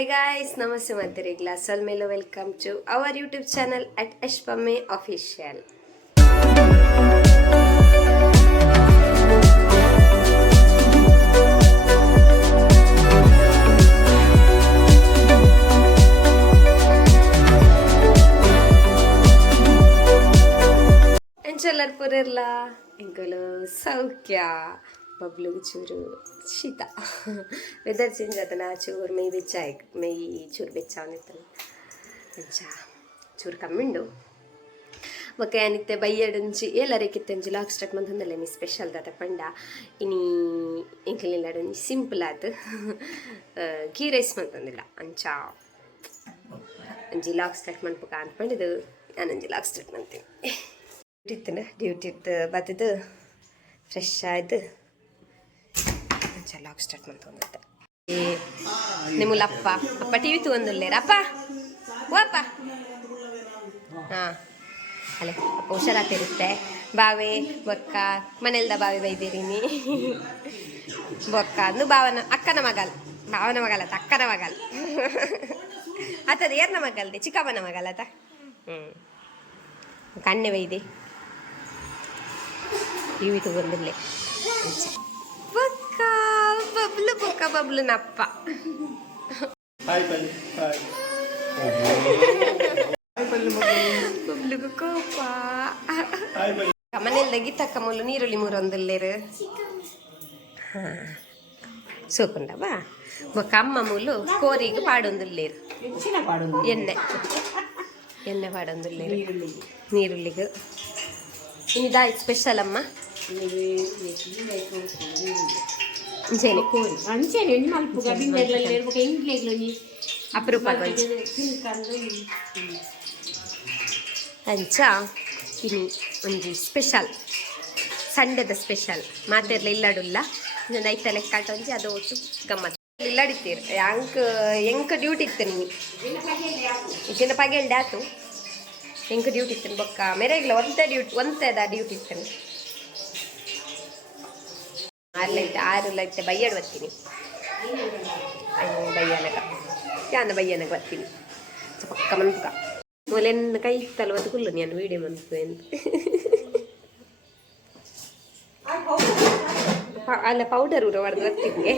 Hi guys, Namaste Madhurigla. Salmelo, welcome to our YouTube channel at Ashpame Official. ಎಂಚೆಲ್ಲರ್ ಪುರಿರ್ಲ ಎಂಕಲು ಸೌಖ್ಯ ಬಬ್ಲುಗ್ ಚೂರು ಶೀತ weather change ಆತನ ಚೂರು ಮೈ ಬೆಚ್ಚ ಮೈ ಚೂರು ಬೆಚ್ಚ ಅವನಿತ್ತನ ಅಂಚ ಚೂರು ಕಮ್ಮಿಂಡು ಬೊಕ್ಕ ಏನಿತ್ತೆ ಬೈಯಡುಂಚಿ ಎಲ್ಲರೇಕಿತ್ತಂಜಿ ಲಾಕ್ ಸ್ಟಾರ್ಟ್ ಮಂತಂದಲ್ಲ ನೀ ಸ್ಪೆಷಲ್ ದಾತ ಪಂಡ ಇನಿ ಎಂಕಲಿಲ್ಲಡೊಂಜಿ ಸಿಂಪಲ್ ಆತು ಗೀ ರೈಸ್ ಮಂತಂದಿಲ್ಲ ಅಂಚ ಒಂಜಿ ಲಾಕ್ ಸ್ಟಾರ್ಟ್ ಮನ್ಪುಗ ಅನ್ಪಂಡಿದ್ದು ನಾನೊಂಜಿ ಲಾಕ್ ಸ್ಟಾರ್ಟ್ ಮಂತೀನಿ ಡ್ಯೂಟಿ ಇತ್ತು ಬತ್ತಿದ್ದು ಫ್ರೆಶ್ ಆಯ್ತು ಲಾಗ್ ಸ್ಟಾರ್ಟ್ ಮಾಡ್ಕೊಂಡಿದ್ದೆ ನಿಮ್ಮಲ್ಲ ಅಪ್ಪ ಟಿ ವಿ ತಗೊಂಡಿಲ್ಲೇರ ಅಪ್ಪ ಓ ಅಪ್ಪ ಹಾಂ ಅಲ್ಲೇ ಅಪ್ಪ ಹುಷಾರಾಗ್ತಿರುತ್ತೆ ಬಾವೆ ಬೊಕ್ಕ ಮನೆಯಲ್ದ ಬಾವಿ ಬೈದಿrini ಬೊಕ್ಕ ಅಂದು ಅಕ್ಕನ ಭಾವನ ಮಗಲತ್ತ ಅಕ್ಕನ ಮಗಲ್ ಆತದ ಏರ್ನ ಮಗಲ್ದೆ ಚಿಕ್ಕಪ್ಪನ ಮಗಲತ್ತ ಕಣ್ಣೆ ಬೈದೆ ಟಿವಿ ತಗೊಂಡಿಲ್ಲೇ ಬೊಕ್ಕ ಬಬ್ಲು ನಪ್ಪ ಬಬ್ಲುಗು ಕೋಪ ಮನೆಯಲ್ದ ಗಿತ್ತಕ್ಕ ಮುಲ್ಲು ನೀರುಳ್ಳಿ ಮೂರೊಂದಿಲ್ಲೇರು ಸೋಕುಂಡ ಬಾ ಬೊಕ್ಕ ಅಮ್ಮ ಮೂಲು ಕೋರಿಗೆ ಪಾಡೊಂದಿಲ್ಲೇರು ಎಣ್ಣೆ ಪಾಡೊಂದಿಲ್ಲೇರು ನೀರುಳ್ಳಿಗೆ ಇನ್ನಿದಾ ಸ್ಪೆಷಲ್ ಅಮ್ಮ ಅಪರೂಪ ಅಂಚ ಇನಿ ಒಂಜಿ ಸ್ಪೆಷಲ್ ಸಂಡೆದ ಸ್ಪೆಷಲ್ ಮಾತೆರ್ಲ ಇಲ್ಲಾಡುಲ್ಲ ಇನ್ನೊಂದು ಐತ ಲೆಕ್ಕಾಟ ಒಂಜಿ ಅದು ಒಟ್ಟು ಗಮ್ಮತ್ ಇಲ್ಲಾಡಿತ್ತೀರು ಎಂಕ ಡ್ಯೂಟಿ ಇತ್ತು ನೀವು ಇದನ್ನ ಪಗೆಲ್ಡೆ ಆತು ಎಂಕ ಡ್ಯೂಟಿ ಇತ್ತೇನೆ ಬೊಕ್ಕ ಮೆರೆಗ್ಲ ಒಂತೆದ ಡ್ಯೂಟಿ ಇತ್ತೇನೆ 6 ಲೈಟ್ ಬೈಯಡ್ ಬರ್ತೀನಿ ಯಾನ ಬಯ್ಯನಗ ಬರ್ತೀನಿ ಪಕ್ಕ ಮನ್ಪುಗ ಮೊಲೆನ್ನ ಕೈ ಇತ್ತಲ್ಲ ಅದು ಕುಲ್ಲು ನಾನು ವೀಡಿಯೋ ಮನ್ಪು ಅಂತ ಅಲ್ಲ ಪೌಡರ್ ಊರ ಹೊಡೆದು ಬರ್ತೀನಿ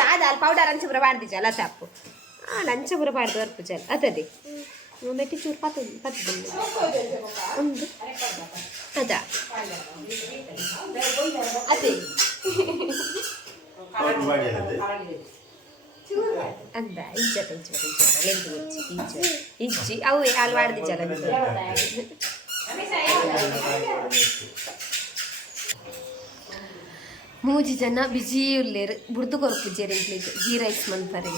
ದಾದ ಅಲ್ಲಿ ಪೌಡರ್ ಅಂಚಪುರ ಪಾಡ್ದಿಜ ಅಲ್ಲ ತಪ್ಪು ಅಂಚಪುರ ಪಾಡ್ದು ಬರ್ಪು ಜಲ್ ಅದೇ ಮೆಟ್ಟಿ ಚೂರು ಪತ್ತು ಒಂದು ಅದಾ ಅದೇ ಅಂದ ಇಜ್ಜಿ ಅವು ಅಲ್ಲಿ ಮಾಡ್ದಿಜಲ್ಲ ಮೂಜಿ ಜನ ಬಿಜಿ ಉಳ್ಳೇರು ಬುಡ್ದು ಕೊರ್ಪುಜೇರಿ ಗೀ ರೈಸ್ ಮನ್ಪರೆ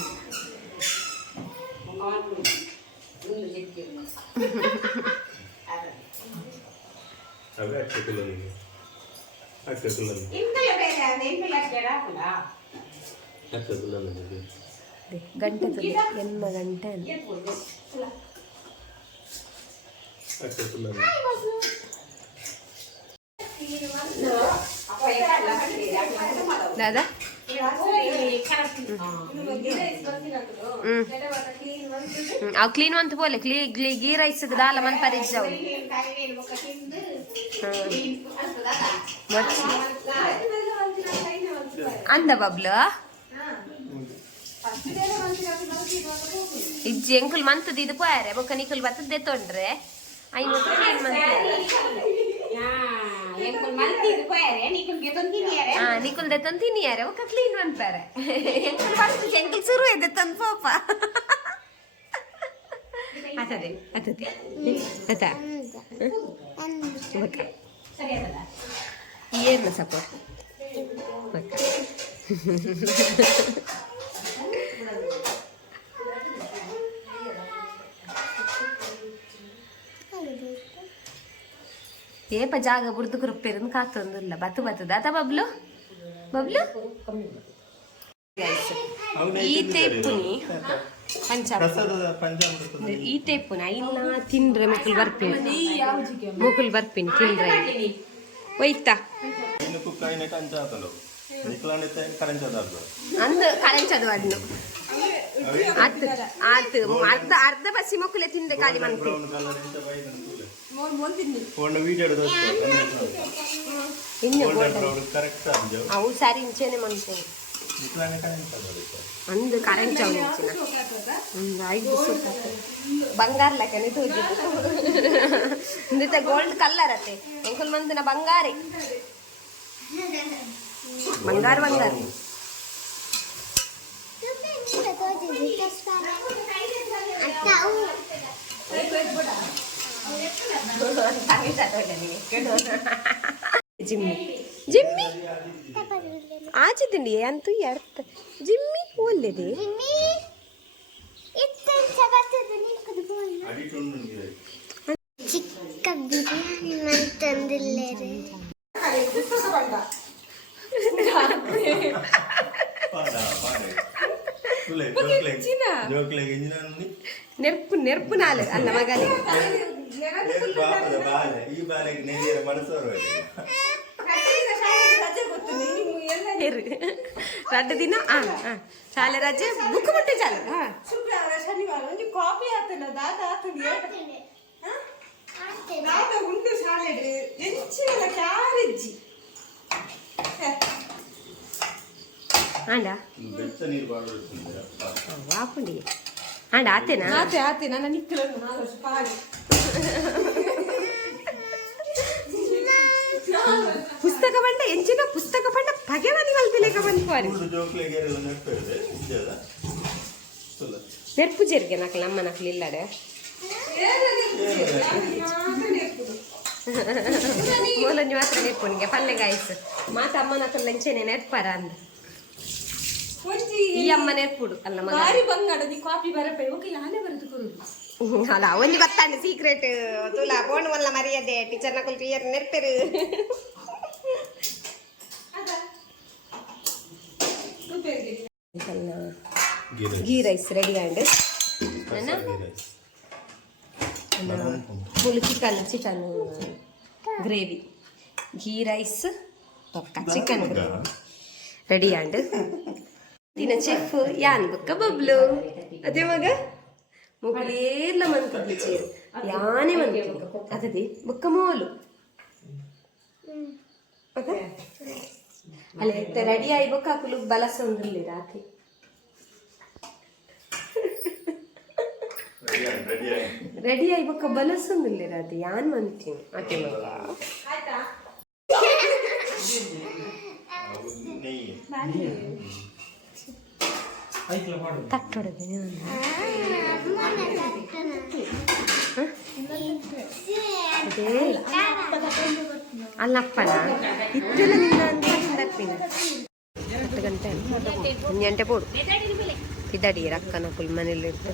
ಗಂಟೆ ಎನ್ನ ಗಂಟೆ ದಾದಾ ಅವು ಕ್ಲೀನ್ ಅಂತ ಬೋಲೆ ಗೀ ರೈಸ್ ದಾಲ ಮನ್ ಪರಿಜ್ ಅವು ಅಂದ ಬಬ್ಲು ಇಜ್ಜಿ ಎಂಕುಲ್ ಮಂತದ ಇದು ಪೋಯಾರೆ ಬೊಕ್ಕ ನಿಕುಲ್ ಬತ್ತದ್ದೆ ತೊಂಡ್ರೆ ಐನೂರು ಕ್ಲೀನ್ ನಿಕುಲ್ ದೆತ್ತೊಂದು ತಿನ್ನಿಯಾರೆ ಒಕ್ಕ ಕ್ಲೀನ್ ಮನ್ಪಾರೆ ಎಂಕುಲ್ ಬರ್ತದೆ ಎಂಕುಲ್ ಶುರು ಇದೆ ತಂದು ಪಾಪ ಅತದೆ ಅತ ಬೊಕ್ಕ ಏನು ಸಪೋರ್ಟ್ ಬೊಕ್ಕ ಏಪ ಜಾಗ ಬುಡ್ದು ಕುರುಪೇರನ್ನು ಕಾತೊಂದಿಲ್ಲ ಬತ್ತದ ಅತ ಬಬ್ಲು ಈ ಟೈಪುನಿ ಈ ಟೈಪುನ ಇಲ್ಲ ತಿಂದ್ರೆ ಮುಕುಲ್ ಬರ್ಪಿನಿ ತಿಂದ್ರೆ ಒಯ್ತಾ ಅಂದು ಕರೆಂಟ್ ಚದವಾಡ್ನು ಅರ್ಧ ಅರ್ಧ ಬಸ್ಸಿ ಮಕ್ಕಳೇ ತಿಂದೆ ಖಾಲಿ ಮಂತೆ ಅವು ಸರಿ ಇಂಚೆನೆ ಮಂತೆ ಅಂದು ಕರೆಂಟ್ ಐದು ಬಂಗಾರ ಲೆಕ್ಕನೆ ತೋಜಿ ಗೋಲ್ಡ್ ಕಲ್ಲರ್ ಅತ್ತೆ ಎಂಕಲ್ ಮಂತಿನ ಬಂಗಾರಿ ಬಂಗಾರ ಬಂಗಾರ ಜಿಮ್ಮಿ ಜಿಮ್ಮಿ ಆಚಿದ್ದಂಡಿ ಅಂತೂ ಎರ್ತ ಜಿಮ್ಮಿ ಒಳ್ಳೆದೆ ಚಿಕ್ಕ ಬಿರಿಯಾನಿ ತಂದಿಲ್ಲರೆ ನೆರ್ಪು ನೆರ್ಪು ನಾಳೆ ಅಲ್ಲ ಮಗನೇ ರಡ್ಡು ದಿನ ಶಾಲೆ ರಜೆ ಬುಕ್ ಬಿಟ್ಟೆ ಚಾಲು ಶುಕ್ರವಾರ ಶನಿವಾರ ಒಂದು ಕಾಪಿ ಆತನ ದಾದ ಆತನ ದಾದ ಉಂಟು ಶಾಲೆ ಹೆಚ್ಚಿನ ಕ್ಯಾರೆಜ್ಜಿ ಆಂಡ ವಾಪುಂಡಿ ಆಂಡ ಆತೇನಾ ಆತೆ ಆತೆ ನನ್ನ ನಿಕ್ಕಲನ್ನು 4 ವರ್ಷ ಪಾಡಿ ಪುಸ್ತಕ ಬಂಡ ಎಂಚಿನ ಪುಸ್ತಕ ಬಂಡ ಪಗೆವನಿ ಮಲ್ತಿಲೇಕ ಬಂದ್ಪಾರಿ ನೆರ್ಪು ಜೆರ್ಗೆ ನಕಲ ಅಮ್ಮ ನಕಲಿ ಇಲ್ಲಡೆ ಮೂಲಂಜು ಮಾತ್ರ ನೆರ್ಪುನಿಗೆ ಪಲ್ಲೆ ಗಾಯ್ಸು ಮಾತ ಅಮ್ಮ ನಕಲ್ ಎಂಚೆನೆ ನೆರ್ಪಾರ ಅಂದ ಈ ಅಮ್ಮ ನೆರ್ಪುಡು ಅಲ್ಲ ಮಾರಿ ಬಂಗಾಡದಿ ಕಾಪಿ ಬರಪೆ ಓಕೆ ಯಾನೇ ಬರೆದು ಕೊಡುದು ಅಲ್ಲ ಒಂಜಿ ಗೊತ್ತಾಂಡು ಸೀಕ್ರೆಟ್ ತುಲ ಬೋಣು ಮಲ್ಲ ಮರಿಯದೆ ಟೀಚರ್ ನಕಲ್ ಕ್ಲಿಯರ್ ನೆರ್ಪೆರು ಗೀ ರೈಸ್ ರೆಡಿ ಆಂಡ್ full chicken gravy ghee rice ಪಕ್ಕ ಚಿಕನ್ ಗ್ರೇವಿ ರೆಡಿ ಆಂಡ್ ದಿನ ಚೆಫ್ ಯಾನ್ ಬುಕ್ಕ ಬಬ್ಲು ಅದೇ ಮಗ ಮುಗುಳೇರ್ಲ ಮಂತು ಚೇರು ಯಾನೇ ಮಂತು ಅದದಿ ಬುಕ್ಕ ಮೋಲು ಅಲ್ಲೇ ರೆಡಿ ಆಗಿ ಬುಕ್ಕ ಕುಲು ಬಲಸ ಒಂದಿಲ್ಲ ರಾತ್ರಿ ರೆಡಿ ಆಗಿ ಬುಕ್ಕ ಬಲಸ ಒಂದಿಲ್ಲ ರಾತ್ರಿ ಯಾನ್ ಮಂತೀನಿ ಅದೇ ಮಗ ತಟ್ಟೊಡದೆ ಅಲ್ಲಪ್ಪನ ಇತ್ತೆಲ್ಲ ನಿನ್ನ ಅಂತೀನಿ 10 ಗಂಟೆ 1 ಗಂಟೆ ಪೋಡು ಇದ್ದಡಿ ರಕ್ಕನ ಫುಲ್ ಮನೇಲಿದ್ದು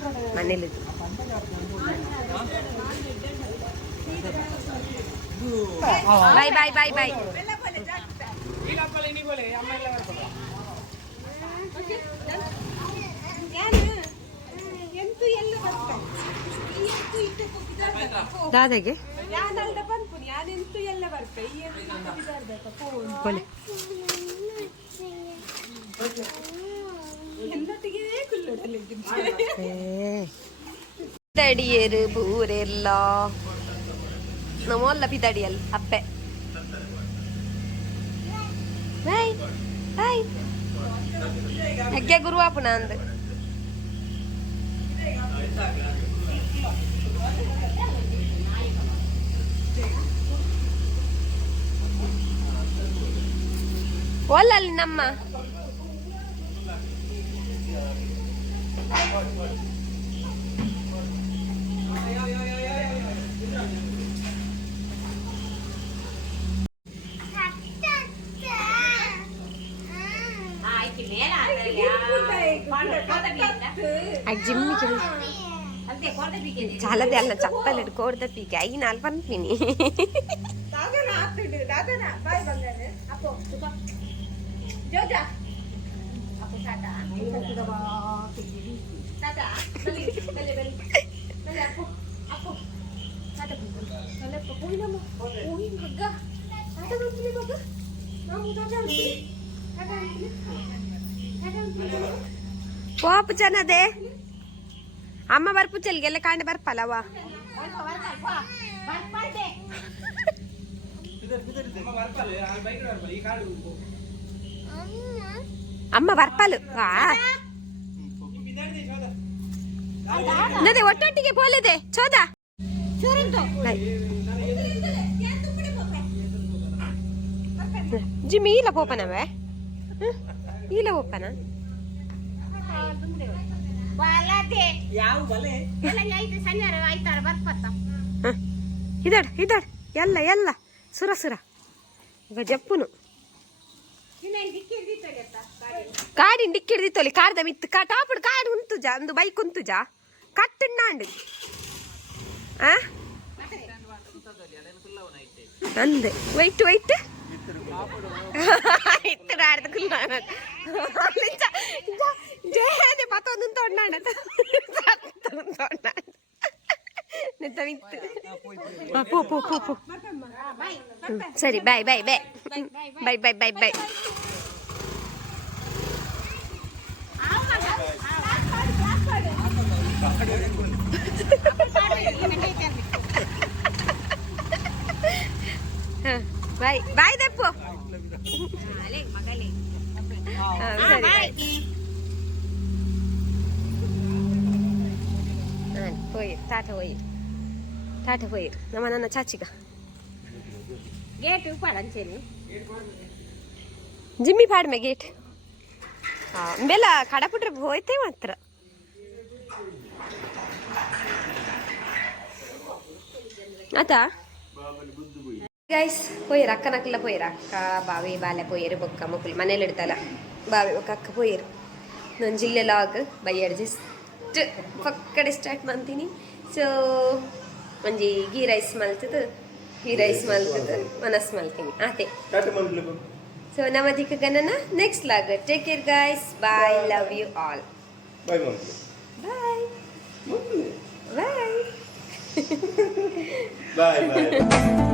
ಬಾಯ್ ಬಾಯ್ ಬಾಯ್ ಬಾಯ್ ದಾದಾಗೆ പിതടിയര് പൂരെല്ല നമ്മല്ല പിതടിയൽ അപ്പെ ಹೆಗ್ಗೆ ಗುರುವಾಪುನ ಅಂದ ಒಲ್ಲಲ್ಲಿ ನಮ್ಮ చాలా తెల్ల చప్పలు కోడితే పీకి అయి 4 పంపిని ಪಾಪ ಚೆನ್ನದೆ ಅಮ್ಮ ಬರ್ಪು ಚೆಲ್ಗೆಲ್ಲ ಕಾಂಡ ಬರ್ಪಲ್ಲವ ಅಮ್ಮ ಬರ್ಪಲು ನದೆ ಒಟ್ಟೊಟ್ಟಿಗೆ ಪೋಲಿದೆ ಚೋದ ಜಿಮ್ಮಿ ಈಲ ಪೋಪನವೇ ಈಲ ಪೋಪನ ಇದಡ್ ಎಲ್ಲ ಎಲ್ಲ ಸುರ ಸುರ ಈಗ ಜಪ್ಪುನು ಕಾಡಿನ ಡಿಕ್ಕಿ ಹಿಡ್ದಿತ್ತೋಲಿ ಕಾಡ್ದ ಮಿತ್ತು ಟಾಪುಡು ಕಾಡು ಉಂತುಜ ಒಂದು ಬೈಕ್ ಉಂತುಜ ಕಟ್ಟುಣ್ಣಾಂಡು ಅಂದೆ ವೈಟ್ ವೈಟ್ ಇತ್ತು ಜೇದೆ ಪತ್ತೊಂದು ತೊಂಡಾಣ ಪೋ ಪೋ ಪೋ ಪೋ ಸರಿ ಬಾಯ್ bye bye bye bye bye bye bye ಬಾಯ್ ದಪ್ಪು ಸರಿ ಬಾಯ್ ಹೋಯ್ ಟಾಟ ಹೋಯ್ ನಮ್ಮ ನನ್ನ ಚಾಚಿಗ ಗೇಟ್ ಪಾಡಂಚೇನಿ ಜಿಮ್ಮಿ ಪಾಡ್ಮೆ ಗೇಟ್ ಬೆಲ್ಲ ಕಡಪುಟ್ರೆ ಹೋಯ್ತೆ ಮಾತ್ರ ಆತಾ ಗೈಸ್ ಪೋಯ್ರು ಅಕ್ಕನಕ್ಕೆಲ್ಲ ಪೋಯ್ರು ಅಕ್ಕ ಬಾವಿ ಬಾಲೆ ಪೋಯ್ರು ಬೊಕ್ಕ ಮಕ್ಕಳು ಮನೇಲಿ ಇಡ್ತಲ್ಲ ಬಾವಿ ಬೊಕ್ಕ ಅಕ್ಕ ಪೋಯ್ರು ನಾನು ಜಿಲ್ಲೆ ಲಾಗ್ ಬೈಯಡ್ ಜಸ್ಟ್ ಪಕ್ಕಡೆ ಸ್ಟಾರ್ಟ್ ಮಾಡ್ತೀನಿ ಸೊ ಒಂಜಿ ಗೀ ರೈಸ್ ಮಲ್ತದ ಮನಸ್ ಮಲ್ತೀನಿ ಆತೆ ಸೊ ನಮ್ಮ ದಿಕ್ಕ ಗಣನ next vlog take care guys bye love you all bye bye bye bye